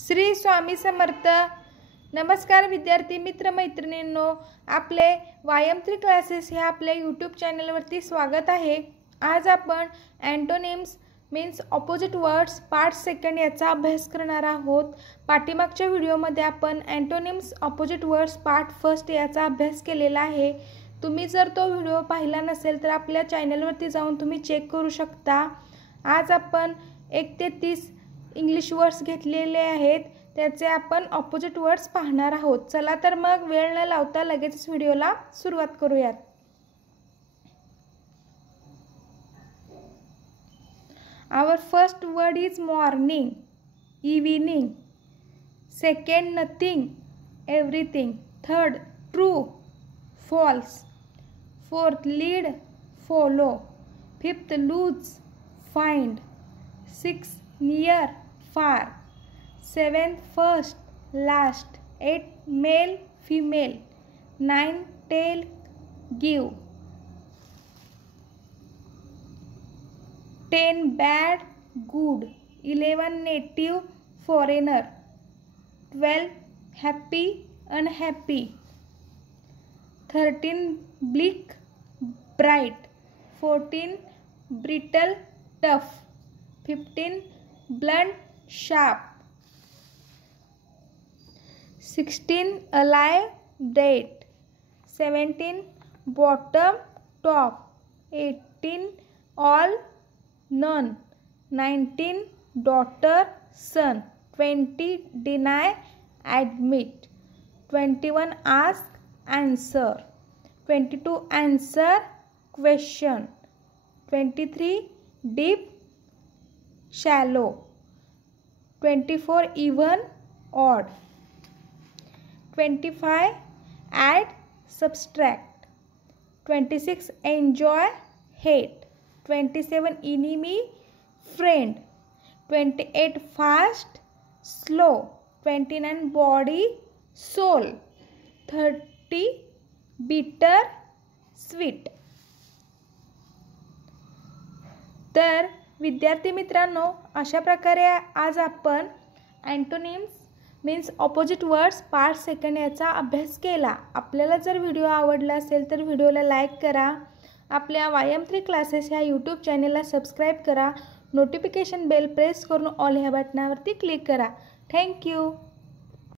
श्री स्वामी समर्थ। नमस्कार विद्यार्थी मित्र मैत्रिणींनो, आपले व्यायाम3 क्लासेस ह्या आपल्या यूट्यूब चॅनलवरती स्वागत आहे। आज आपण antonyms means opposite words part second याचा अभ्यास करणार आहोत। पाठीमागच्या व्हिडिओमध्ये आपण antonyms opposite words part first याचा अभ्यास केलेला आहे। तुम्ही जर तो व्हिडिओ पाहिला नसेल तर आपल्या चॅनलवरती जाऊन तुम्ही चेक करू शकता। आज आपण 1 ते 30 इंग्लिश वर्ड्स घेतलेले आहेत, त्याचे आपण ऑपोजिट वर्ड्स पाहणार आहोत। चला तर मग वेळ न लावता लगेच व्हिडिओला सुरुवात करूयात। Our first word is morning, evening. Second, nothing, everything. Third, true, false. Fourth, lead, follow. Fifth, lose, find. Sixth, near, far. Seventh, first, last. Eighth, male, female. 9, tell, give. 10, bad, good. 11, native, foreigner. 12, happy, unhappy. 13, bleak, bright. 14, brittle, tough. 15, blunt, sharp. 16, alive, dead. 17, bottom, top. 18, all, none. 19, daughter, son. 20, deny, admit. 21, ask, answer. 22, answer, question. 23, deep, shallow. 24, even, odd. 25, add, subtract. 26, enjoy, hate. 27, enemy, friend. 28, fast, slow. 29, body, soul. 30, bitter, sweet. तर विद्यार्थी मित्रांनो, अशा प्रकारे आज आपण antonyms means opposite words part second याचा अभ्यास केला। आपल्याला जर व्हिडिओ आवडला असेल तर व्हिडिओला लाईक करा, आपल्या व्यायाम3 क्लासेस ह्या यूट्यूब चॅनलला सबस्क्राईब करा, नोटिफिकेशन बेल प्रेस करून ऑल ह्या बटनावरती क्लिक करा। थँक्यू।